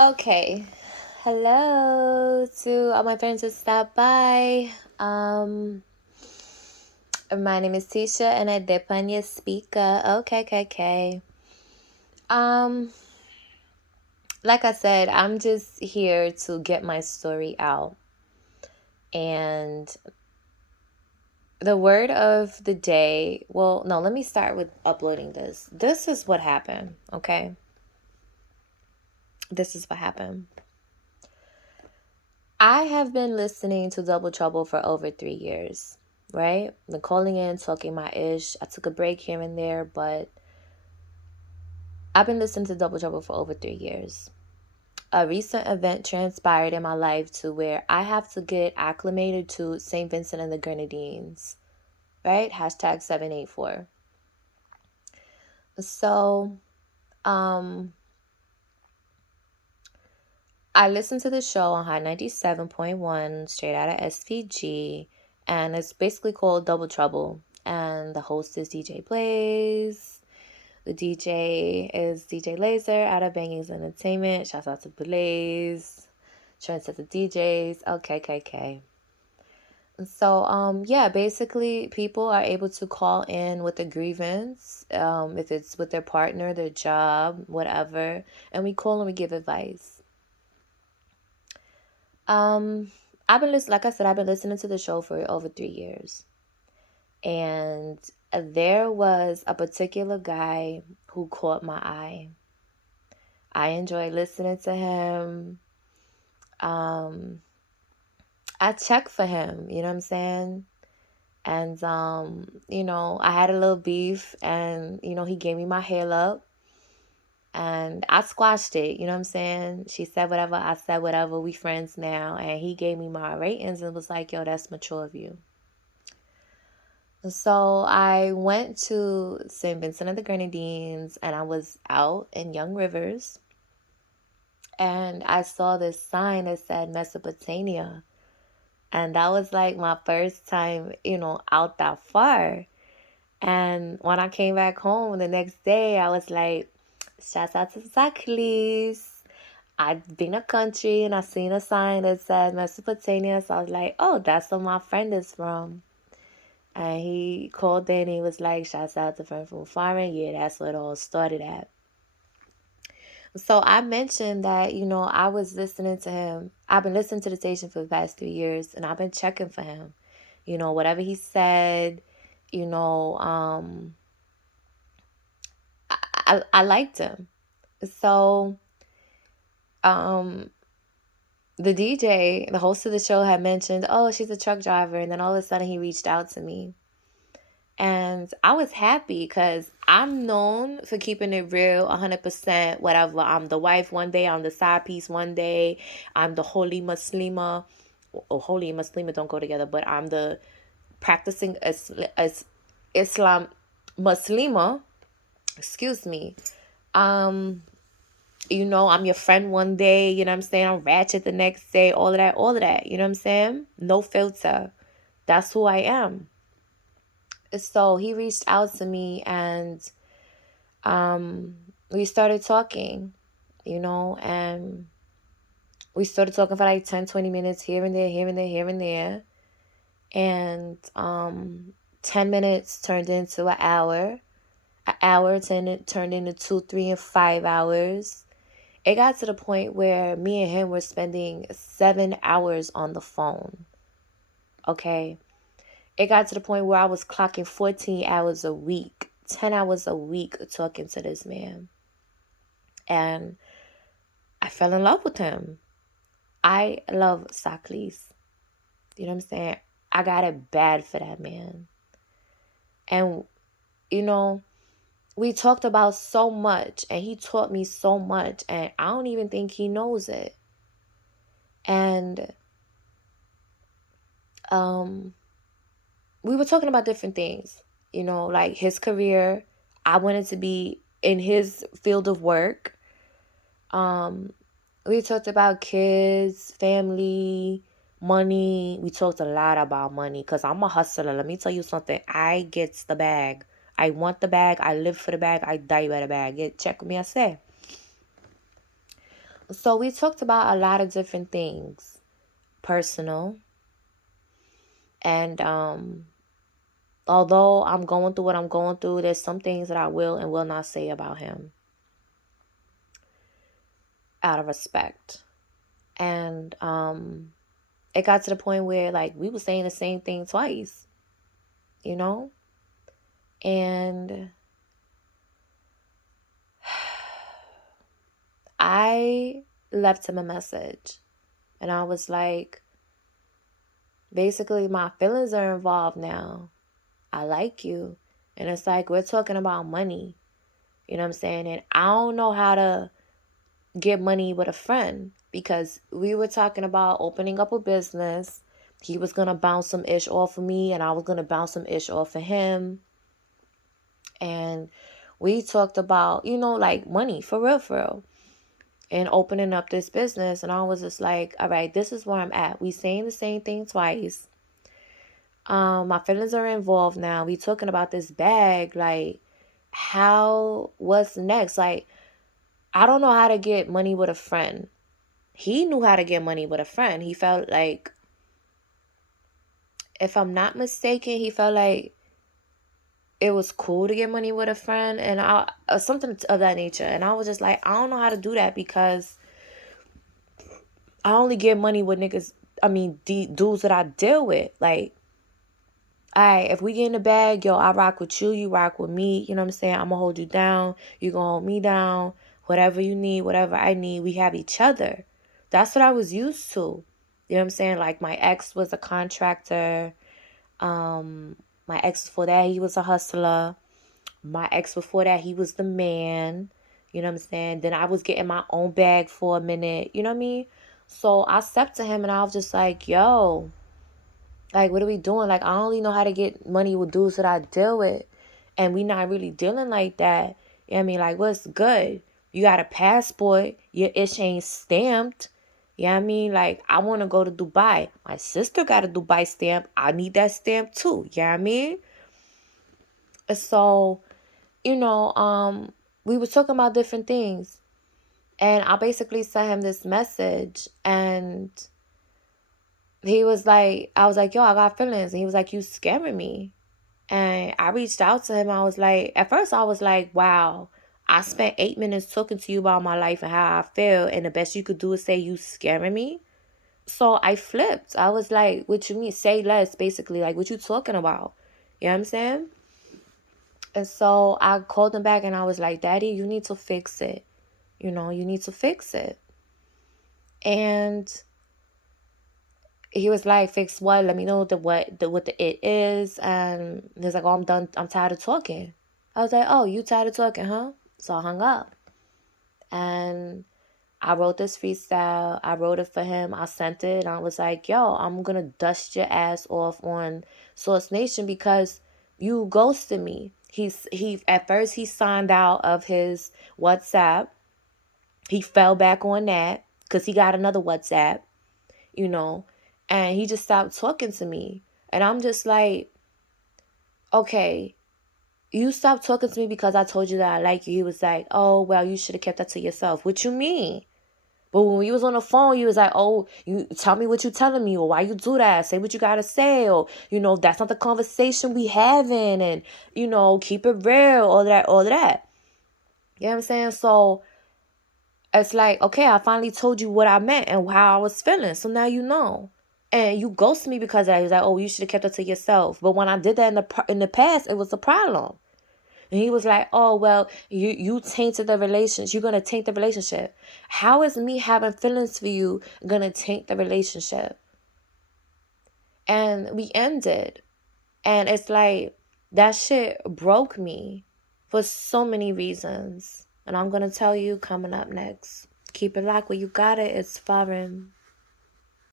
Okay. Hello to all my friends who stopped by. My name is Tisha and I dip on your speaker. Okay. Um, like I said, I'm just here to get my story out. And the word of the day, well, no, let me start with uploading this. This is what happened, okay? This is what happened. I have been listening to Double Trouble for over 3 years, right? Been calling in, talking my ish. I took a break here and there, but I've been listening to Double Trouble for over 3 years. A recent event transpired in my life to where I have to get acclimated to St. Vincent and the Grenadines, right? Hashtag 784. So, um, I listened to the show on High 97.1, straight out of SVG, and it's basically called Double Trouble. And the host is DJ Blaze. The DJ is DJ Laser out of Bangings Entertainment. Shouts out to Blaze. Trendsetter DJs. Okay. So, yeah, basically, people are able to call in with a grievance, if it's with their partner, their job, whatever, and we call and we give advice. I've been listening, like I said, I've been listening to the show for over 3 years. And there was a particular guy who caught my eye. I enjoy listening to him. I check for him, you know what I'm saying? And I had a little beef and he gave me my hair up and I squashed it, you know what I'm saying? She said whatever, I said whatever, we friends now, and he gave me my ratings and was like, yo, that's mature of you. So I went to St. Vincent and the Grenadines and I was out in Young Rivers and I saw this sign that said Mesopotamia. And that was like my first time, out that far. And when I came back home the next day, I was like, shouts out to Zacchaeus. I've been a country and I seen a sign that said Mesopotamia. So I was like, oh, that's where my friend is from. And he called in. He was like, shouts out to friend from farming. Yeah, that's where it all started at. So I mentioned that, I was listening to him. I've been listening to the station for the past 3 years and I've been checking for him. Whatever he said, you know, um, I liked him. So, the DJ, the host of the show, had mentioned, oh, she's a truck driver. And then all of a sudden he reached out to me. And I was happy because I'm known for keeping it real 100%. Whatever. I'm the wife one day. I'm the side piece one day. I'm the holy Muslima. Oh, holy and Muslima don't go together. But I'm the practicing as Islam Muslima. Excuse me. I'm your friend one day, you know what I'm saying? I'm ratchet the next day, all of that, you know what I'm saying? No filter. That's who I am. So he reached out to me and we started talking, and we started talking for like 10, 20 minutes here and there, here and there, here and there. And 10 minutes turned into an hour. An hour turned into 2, 3, and 5 hours. It got to the point where me and him were spending 7 hours on the phone. Okay. It got to the point where I was clocking 14 hours a week, 10 hours a week talking to this man. And I fell in love with him. I love Saklis. You know what I'm saying? I got it bad for that man. And, we talked about so much and he taught me so much and I don't even think he knows it. And we were talking about different things, like his career. I wanted to be in his field of work. We talked about kids, family, money. We talked a lot about money because I'm a hustler. Let me tell you something. I gets the bag. I want the bag. I live for the bag. I die by the bag. Check with me, I say. So we talked about a lot of different things, personal. And although I'm going through what I'm going through, there's some things that I will and will not say about him out of respect. And it got to the point where, like, we were saying the same thing twice, you know? And I left him a message. And I was like, basically, my feelings are involved now. I like you. And it's like, we're talking about money. You know what I'm saying? And I don't know how to get money with a friend, because we were talking about opening up a business. He was going to bounce some ish off of me, and I was going to bounce some ish off of him. And we talked about, like, money, for real, and opening up this business. And I was just like, all right, this is where I'm at. We saying the same thing twice. My feelings are involved now. We talking about this bag. Like, what's next? Like, I don't know how to get money with a friend. He knew how to get money with a friend. He felt like, if I'm not mistaken, he felt like it was cool to get money with a friend, and something of that nature. And I was just like, I don't know how to do that, because I only get money with niggas, dudes that I deal with. Like, alright, if we get in the bag, yo, I rock with you, you rock with me. You know what I'm saying? I'm gonna hold you down. You gonna hold me down. Whatever you need, whatever I need, we have each other. That's what I was used to. You know what I'm saying? Like, my ex was a contractor. My ex before that, he was a hustler. My ex before that, he was the man. You know what I'm saying? Then I was getting my own bag for a minute. You know what I mean? So I stepped to him and I was just like, yo, like, what are we doing? Like, I only know how to get money with dudes that I deal with. And we not really dealing like that. You know what I mean? Like, what's good? You got a passport. Your ish ain't stamped. You know what I mean? Like, I want to go to Dubai. My sister got a Dubai stamp. I need that stamp too. You know what I mean? So, we were talking about different things. And I basically sent him this message. And he was like, I was like, yo, I got feelings. And he was like, you scaring me. And I reached out to him. I was like, at first I was like, wow, I spent 8 minutes talking to you about my life and how I feel, and the best you could do is say you scaring me. So I flipped. I was like, what you mean? Say less, basically. Like, what you talking about? You know what I'm saying? And so I called him back and I was like, Daddy, you need to fix it. You need to fix it. And he was like, fix what? Let me know what the it is. And he was like, oh, I'm done. I'm tired of talking. I was like, oh, you tired of talking, huh? So I hung up. And I wrote this freestyle. I wrote it for him. I sent it. And I was like, yo, I'm going to dust your ass off on Source Nation because you ghosted me. He at first he signed out of his WhatsApp. He fell back on that because he got another WhatsApp, and he just stopped talking to me. And I'm just like, okay, you stopped talking to me because I told you that I like you. He was like, oh, well, you should have kept that to yourself. What you mean? But when we was on the phone, you was like, oh, you tell me what you telling me, or why you do that? Say what you got to say, or, that's not the conversation we having, and, keep it real, all that. You know what I'm saying? So it's like, okay, I finally told you what I meant and how I was feeling. So now you know. And you ghosted me because of that. He was like, oh, you should have kept it to yourself. But when I did that in the past, it was a problem. And he was like, oh, well, you tainted the relationship. You're going to taint the relationship. How is me having feelings for you going to taint the relationship? And we ended. And it's like, that shit broke me for so many reasons. And I'm going to tell you coming up next. Keep it locked where you got it. It's foreign.